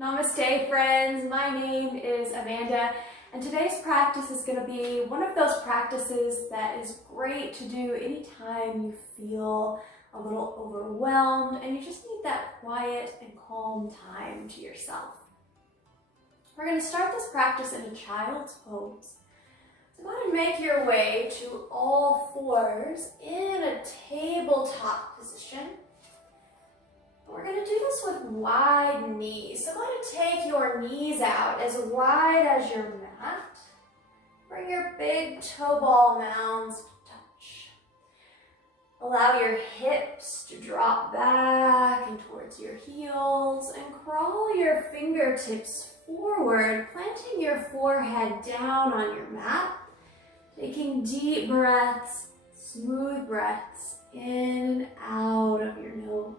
Namaste friends, my name is Amanda and today's practice is going to be one of those practices that is great to do anytime you feel a little overwhelmed and you just need that quiet and calm time to yourself. We're going to start this practice in a child's pose. So go ahead and make your way to all fours in a tabletop position. We're going to do this with wide knees. So go ahead and take your knees out as wide as your mat. Bring your big toe ball mounds to touch. Allow your hips to drop back and towards your heels and crawl your fingertips forward, planting your forehead down on your mat. Taking deep breaths, smooth breaths in and out of your nose.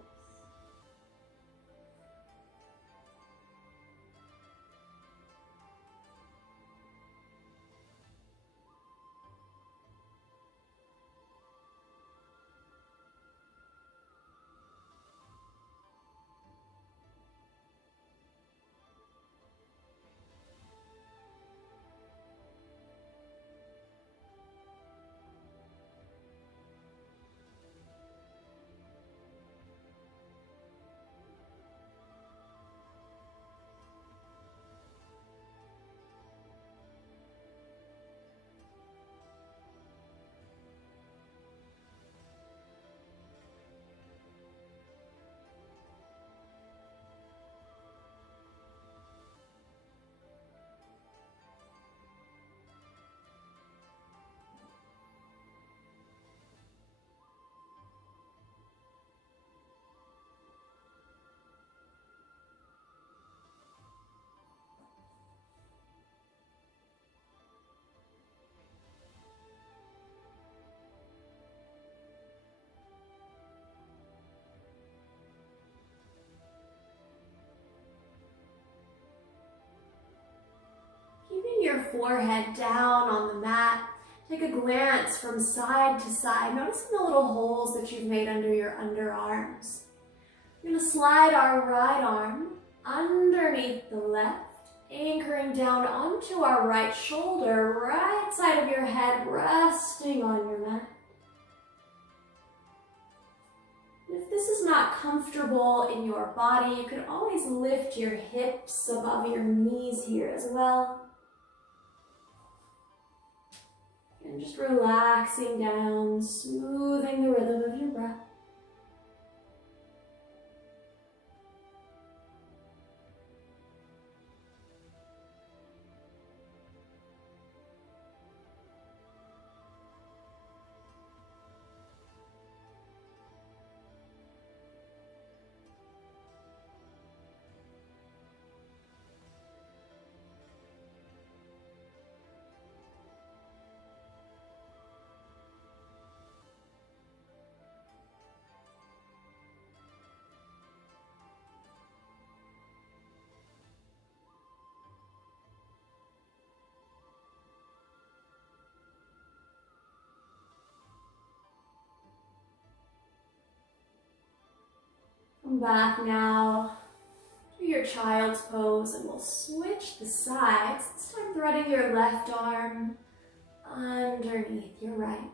Keeping your forehead down on the mat, take a glance from side to side, noticing the little holes that you've made under your underarms. We're going to slide our right arm underneath the left, anchoring down onto our right shoulder, right side of your head resting on your mat. If this is not comfortable in your body, you can always lift your hips above your knees here as well. And just relaxing down, smoothing the rhythm of your breath. Come back now to your child's pose and we'll switch the sides. This time threading your left arm underneath your right.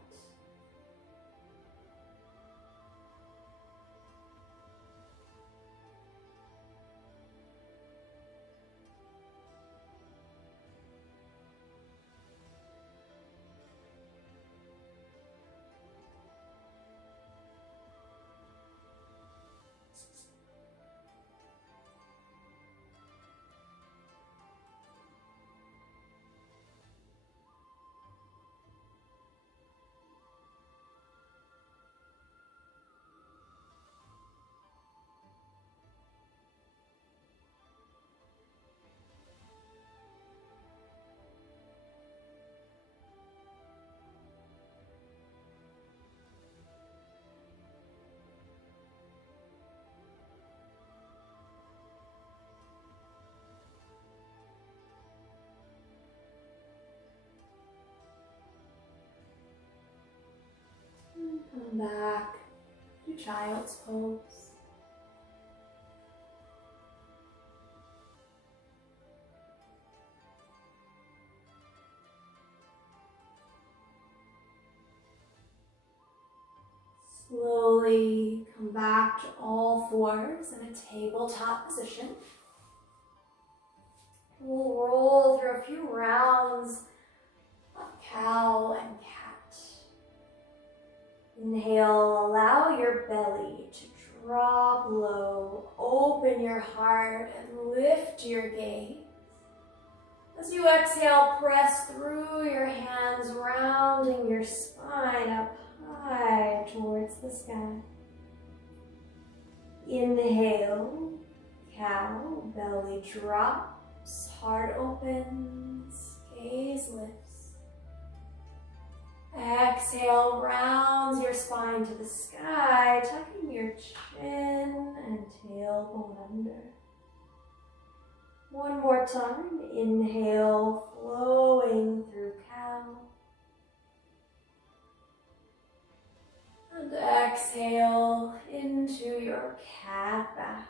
Come back to child's pose. slowly come back to all fours in a tabletop position. We'll roll through a few rounds of cow and cat. Inhale, allow your belly to drop low. Open your heart and lift your gaze. As you exhale, press through your hands, rounding your spine up high towards the sky. Inhale, cow, belly drops, heart opens, gaze lifts. Exhale, rounds your spine to the sky, tucking your chin and tailbone under. One more time, inhale, flowing through cow. And exhale into your cat back.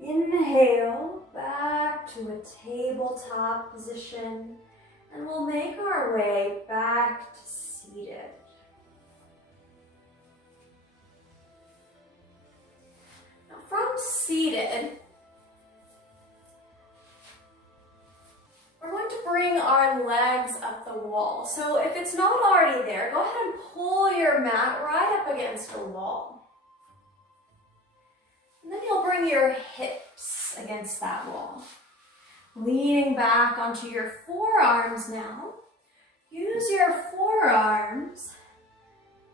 Inhale, back to a tabletop position, and we'll make our way back to seated. Now from seated, we're going to bring our legs up the wall. So if it's not already there, go ahead and pull your mat right up against a wall. And then you'll bring your hips against that wall. Leaning back onto your forearms now. Use your forearms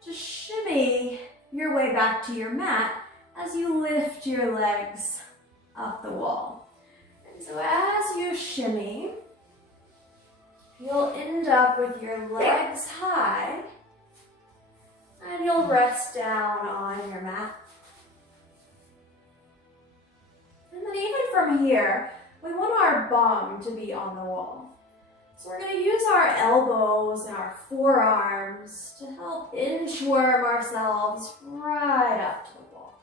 to shimmy your way back to your mat as you lift your legs up the wall. And so as you shimmy, you'll end up with your legs high and you'll rest down on your mat. And then even from here, we want our bum to be on the wall. So we're going to use our elbows and our forearms to help inchworm ourselves right up to the wall.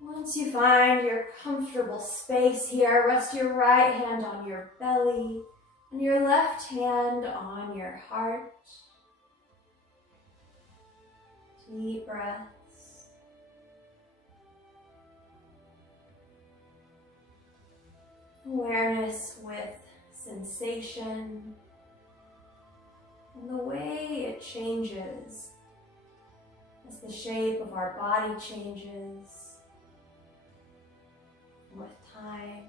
Once you find your comfortable space here, rest your right hand on your belly and your left hand on your heart. Deep breaths. Awareness with sensation and the way it changes as the shape of our body changes with time.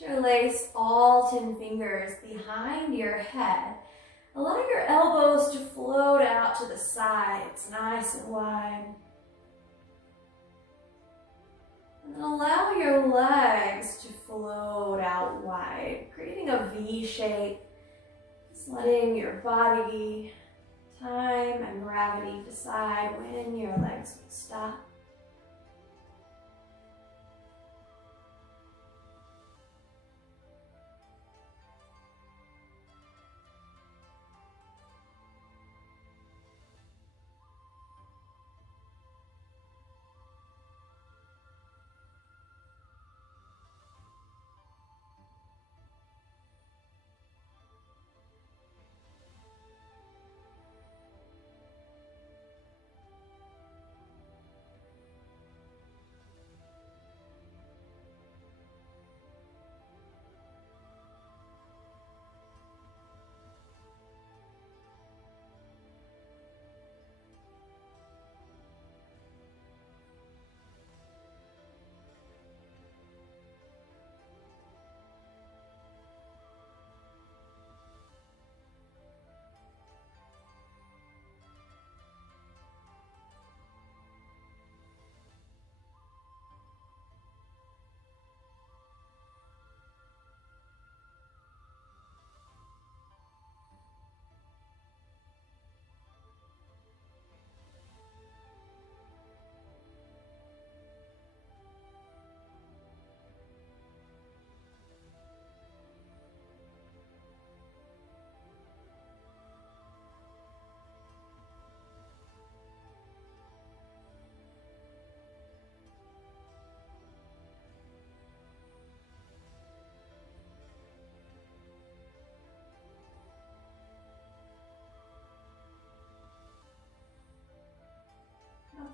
Interlace all 10 fingers behind your head. Allow your elbows to float out to the sides, nice and wide. And then allow your legs to float out wide, creating a V shape. Just letting your body, time, and gravity decide when your legs will stop.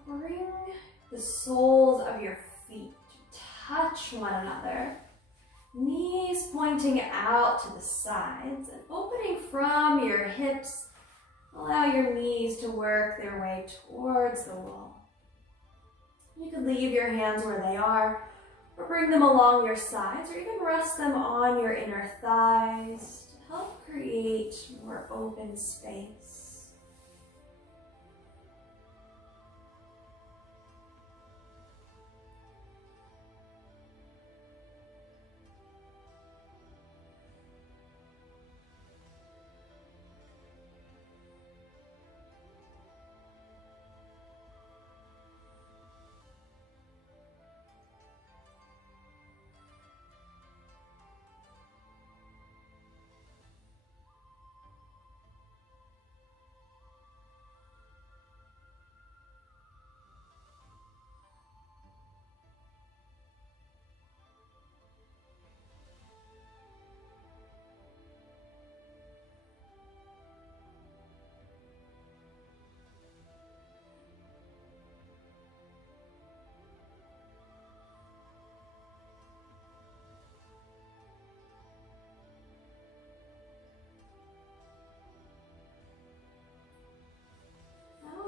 bring the soles of your feet to touch one another. Knees pointing out to the sides and opening from your hips. Allow your knees to work their way towards the wall. You can leave your hands where they are, or bring them along your sides, or even rest them on your inner thighs to help create more open space.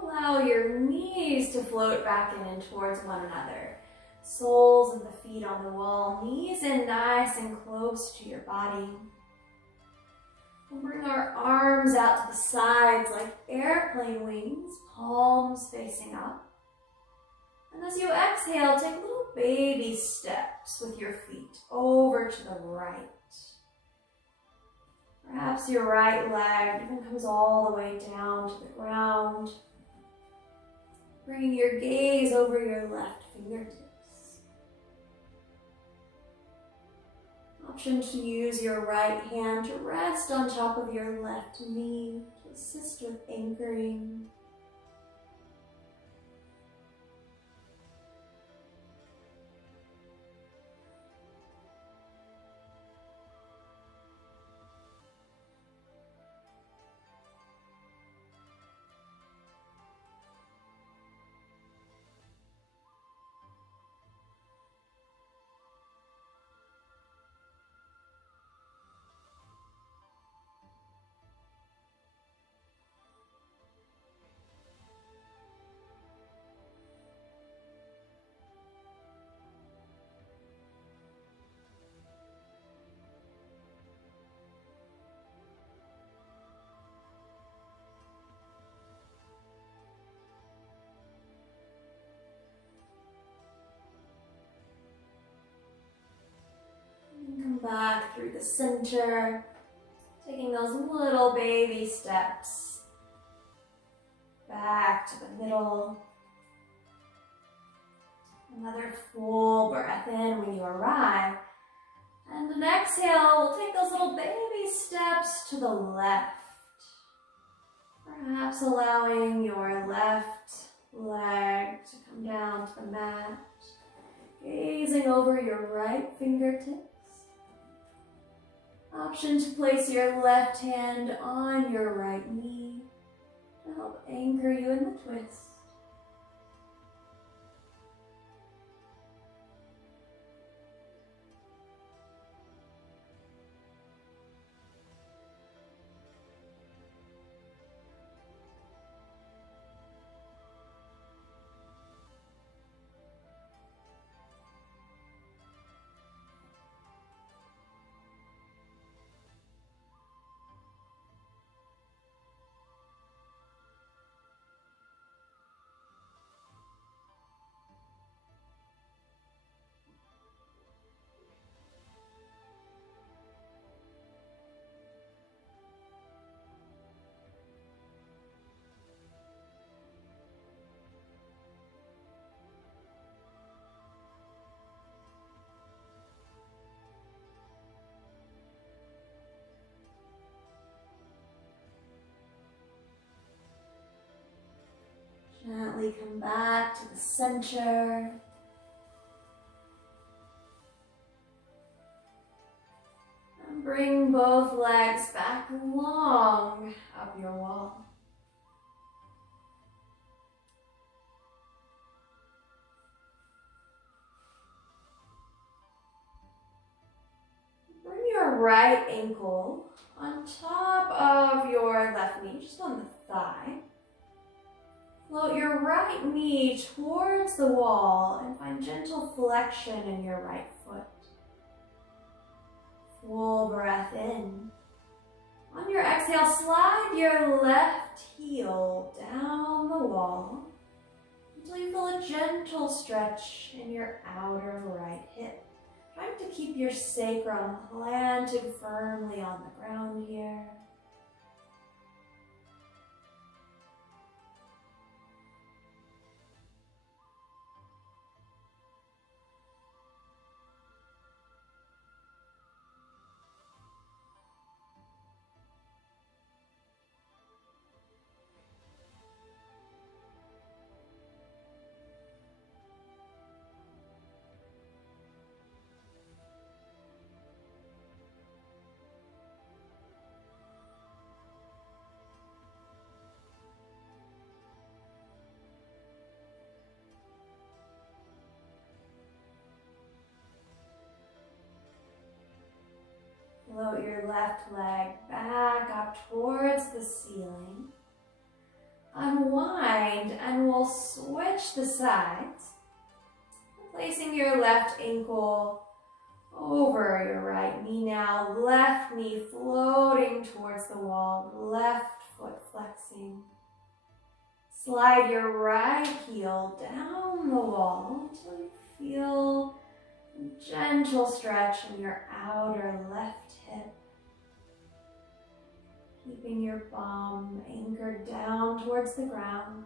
Allow your knees to float back in and towards one another. Soles of the feet on the wall, knees in nice and close to your body. We'll bring our arms out to the sides like airplane wings, palms facing up. And as you exhale, take little baby steps with your feet over to the right. Perhaps your right leg even comes all the way down to the ground. Bringing your gaze over your left fingertips. Option to use your right hand to rest on top of your left knee to assist with anchoring. Come back through the center, taking those little baby steps back to the middle. Another full breath in when you arrive. And an exhale, we'll take those little baby steps to the left. Perhaps allowing your left leg to come down to the mat. Gazing over your right fingertips. Option to place your left hand on your right knee to help anchor you in the twist. Gently come back to the center. And bring both legs back long up your wall. right ankle on top of your left knee, just on the thigh. Float your right knee towards the wall and find gentle flexion in your right foot. Full breath in. On your exhale, slide your left heel down the wall until you feel a gentle stretch in your outer right hip. Trying to keep your sacrum planted firmly on the ground here. Float your left leg back up towards the ceiling. Unwind and we'll switch the sides. Placing your left ankle over your right knee now. Left knee floating towards the wall. Left foot flexing. Slide your right heel down the wall until you feel a gentle stretch in your outer left hip. Keeping your bum anchored down towards the ground.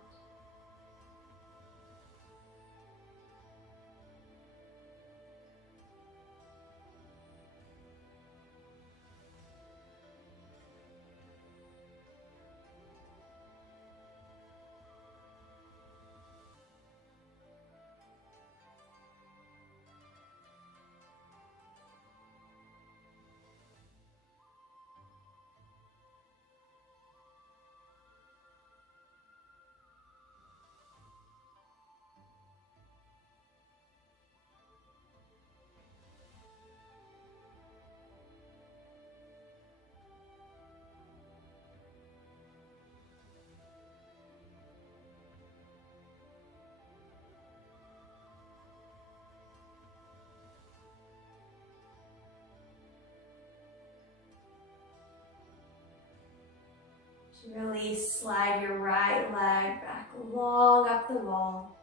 Release, slide your right leg back long up the wall.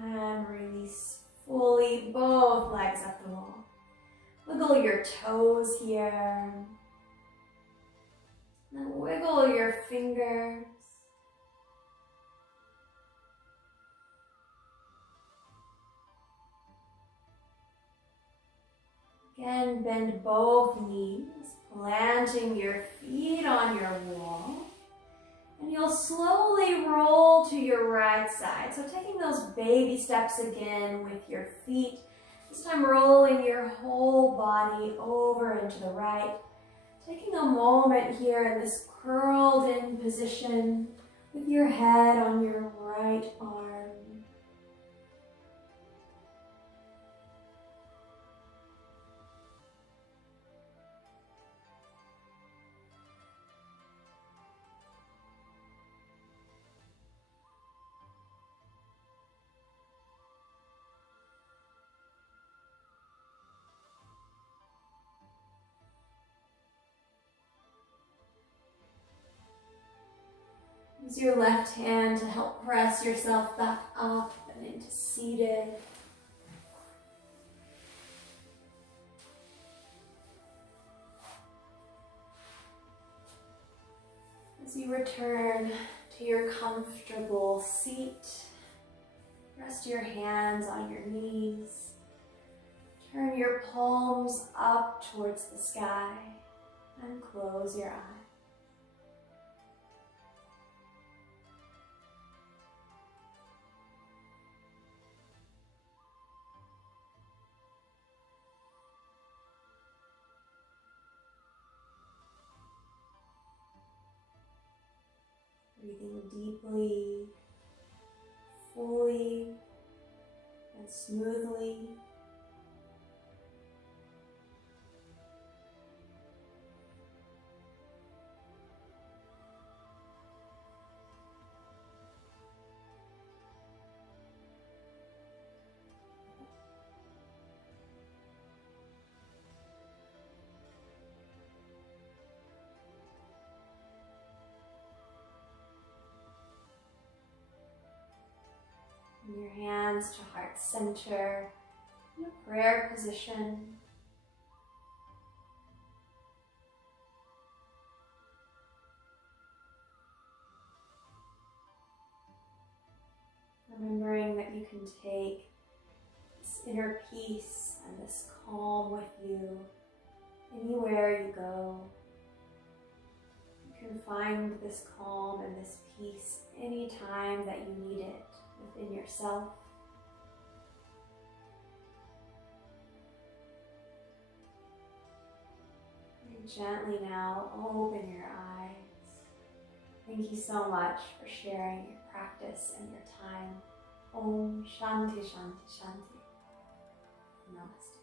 And release fully both legs up the wall. Wiggle your toes here. Then wiggle your fingers. Again, bend both knees, planting your feet on your wall. And you'll slowly roll to your right side. So taking those baby steps again with your feet. This time rolling your whole body over into the right. Taking a moment here in this curled in position with your head on your right arm. Use your left hand to help press yourself back up and into seated. As you return to your comfortable seat, rest your hands on your knees. Turn your palms up towards the sky and close your eyes. Breathing deeply, fully, and smoothly. Bring your hands to heart center in a prayer position. Remembering that you can take this inner peace and this calm with you anywhere you go. You can find this calm and this peace anytime that you need it within yourself. And gently now open your eyes. Thank you so much for sharing your practice and your time. Om Shanti Shanti Shanti. Namaste.